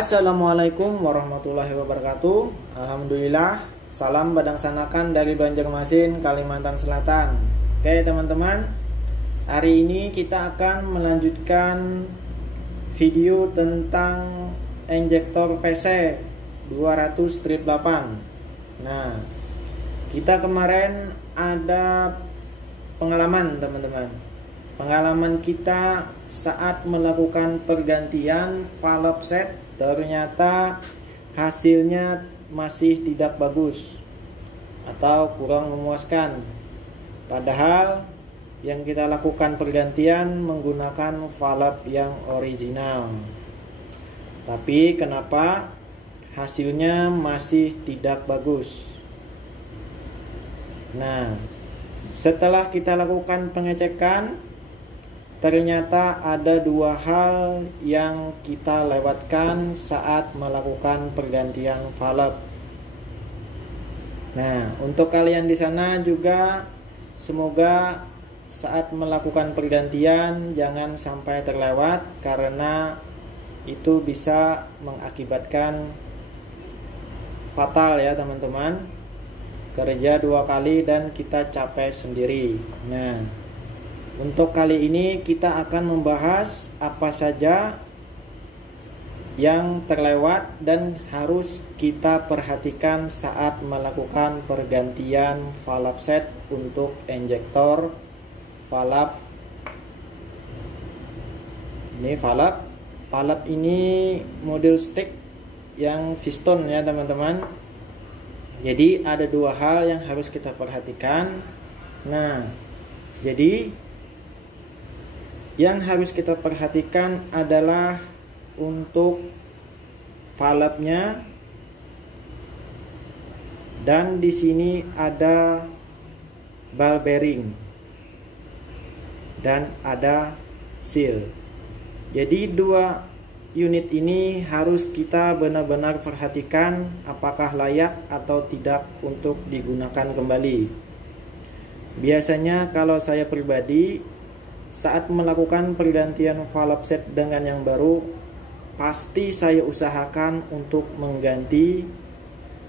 Assalamualaikum warahmatullahi wabarakatuh. Alhamdulillah, salam badang sanakan dari Banjarmasin, Kalimantan Selatan. Oke teman-teman, hari ini kita akan melanjutkan video tentang injektor PC 200-8. Nah, kita kemarin ada pengalaman teman-teman. Pengalaman kita saat melakukan pergantian valve set, ternyata hasilnya masih tidak bagus atau kurang memuaskan. Padahal yang kita lakukan pergantian menggunakan valve yang original. Tapi kenapa hasilnya masih tidak bagus? Nah, setelah kita lakukan pengecekan, ternyata ada dua hal yang kita lewatkan saat melakukan pergantian valve. Nah, untuk kalian di sana juga semoga saat melakukan pergantian jangan sampai terlewat, karena itu bisa mengakibatkan fatal ya teman-teman. Kerja dua kali dan kita capek sendiri. Nah, untuk kali ini kita akan membahas apa saja yang terlewat dan harus kita perhatikan saat melakukan pergantian valve set untuk injektor valve. Ini valve ini model stick yang piston ya teman-teman. Jadi ada dua hal yang harus kita perhatikan. Nah, jadi yang harus kita perhatikan adalah untuk valve-nya, dan di sini ada ball bearing dan ada seal. Jadi dua unit ini harus kita benar-benar perhatikan apakah layak atau tidak untuk digunakan kembali. Biasanya kalau saya pribadi saat melakukan pergantian valve set dengan yang baru, pasti saya usahakan untuk mengganti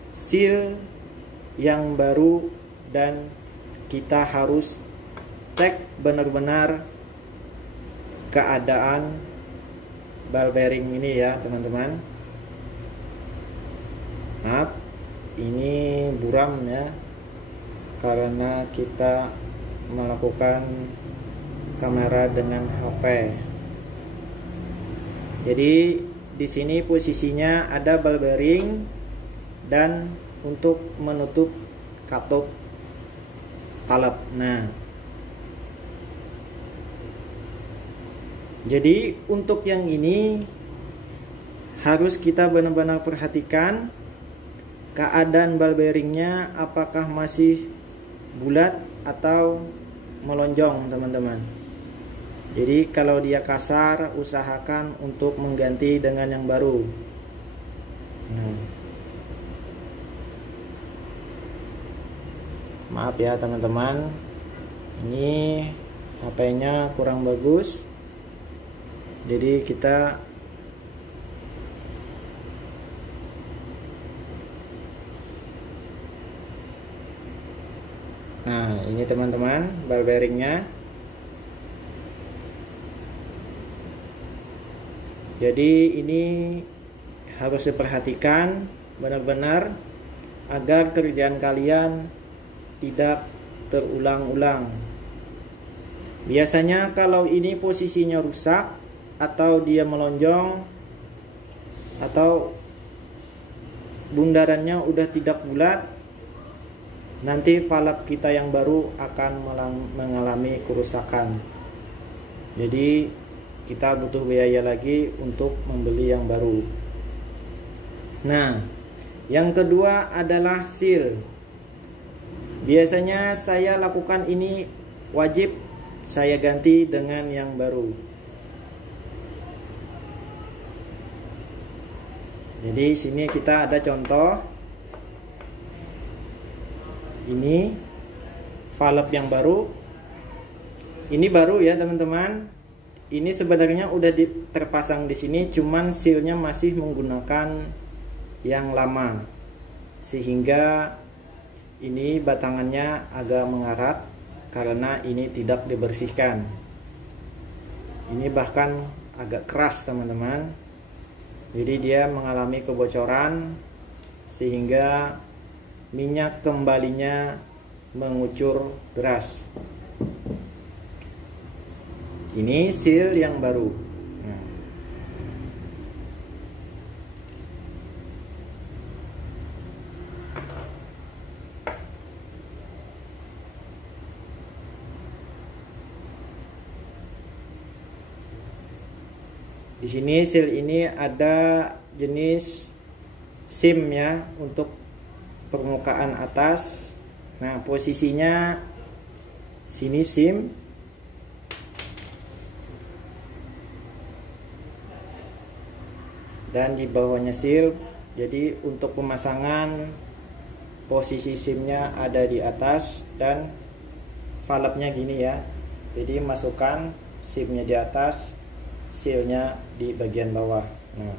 seal yang baru, dan kita harus cek benar-benar keadaan ball bearing ini ya teman-teman. Maaf, ini buram ya, karena kita melakukan kamera dengan HP. Jadi di sini posisinya ada ball bearing dan untuk menutup katup valve. Nah, jadi untuk yang ini harus kita benar-benar perhatikan keadaan ball bearingnya, apakah masih bulat atau melonjong teman-teman. Jadi kalau dia kasar, usahakan untuk mengganti dengan yang baru. Nah, maaf ya teman-teman, ini HP-nya kurang bagus. Jadi kita ini teman-teman ball bearingnya. Jadi ini harus diperhatikan benar-benar agar kerjaan kalian tidak terulang-ulang. Biasanya kalau ini posisinya rusak atau dia melonjong atau bundarannya udah tidak bulat, nanti valve kita yang baru akan mengalami kerusakan. Jadi kita butuh biaya lagi untuk membeli yang baru. Nah, yang kedua adalah seal. Biasanya saya lakukan ini wajib saya ganti dengan yang baru. Jadi sini kita ada contoh. Ini valve yang baru. Ini baru ya teman-teman. ini sebenarnya udah terpasang di sini, cuman sealnya masih menggunakan yang lama, sehingga ini batangannya agak mengarat karena ini tidak dibersihkan. Ini bahkan agak keras teman-teman, jadi dia mengalami kebocoran sehingga minyak kembalinya mengucur deras. Ini seal yang baru. Nah, di sini seal ini ada jenis SIM ya untuk permukaan atas. Nah, posisinya sini SIM, dan di bawahnya seal. Jadi untuk pemasangan posisi SIM-nya ada di atas dan valve-nya gini ya. Jadi masukkan SIM-nya di atas, seal-nya di bagian bawah. Nah,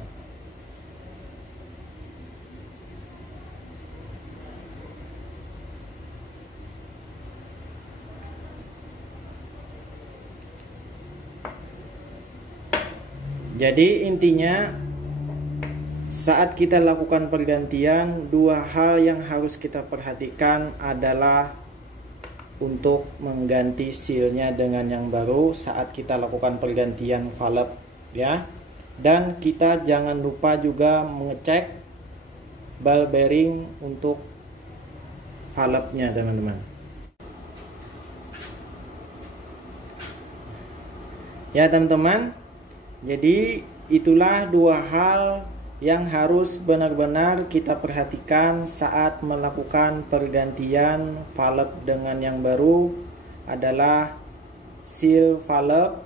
jadi intinya saat kita lakukan pergantian, dua hal yang harus kita perhatikan adalah untuk mengganti sealnya dengan yang baru saat kita lakukan pergantian valve ya. Dan kita jangan lupa juga mengecek ball bearing untuk valve-nya teman-teman. Ya teman-teman, jadi itulah dua hal yang harus benar-benar kita perhatikan saat melakukan pergantian valve dengan yang baru adalah seal valve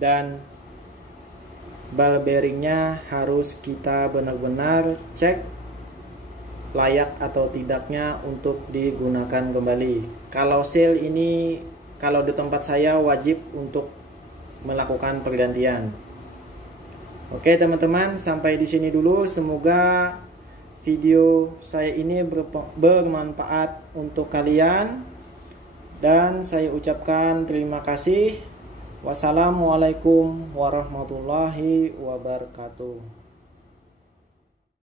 dan ball bearingnya harus kita benar-benar cek layak atau tidaknya untuk digunakan kembali. Kalau seal ini, kalau di tempat saya wajib untuk melakukan pergantian. Oke teman-teman, sampai di sini dulu. Semoga video saya ini bermanfaat untuk kalian, dan saya ucapkan terima kasih. Wassalamualaikum warahmatullahi wabarakatuh.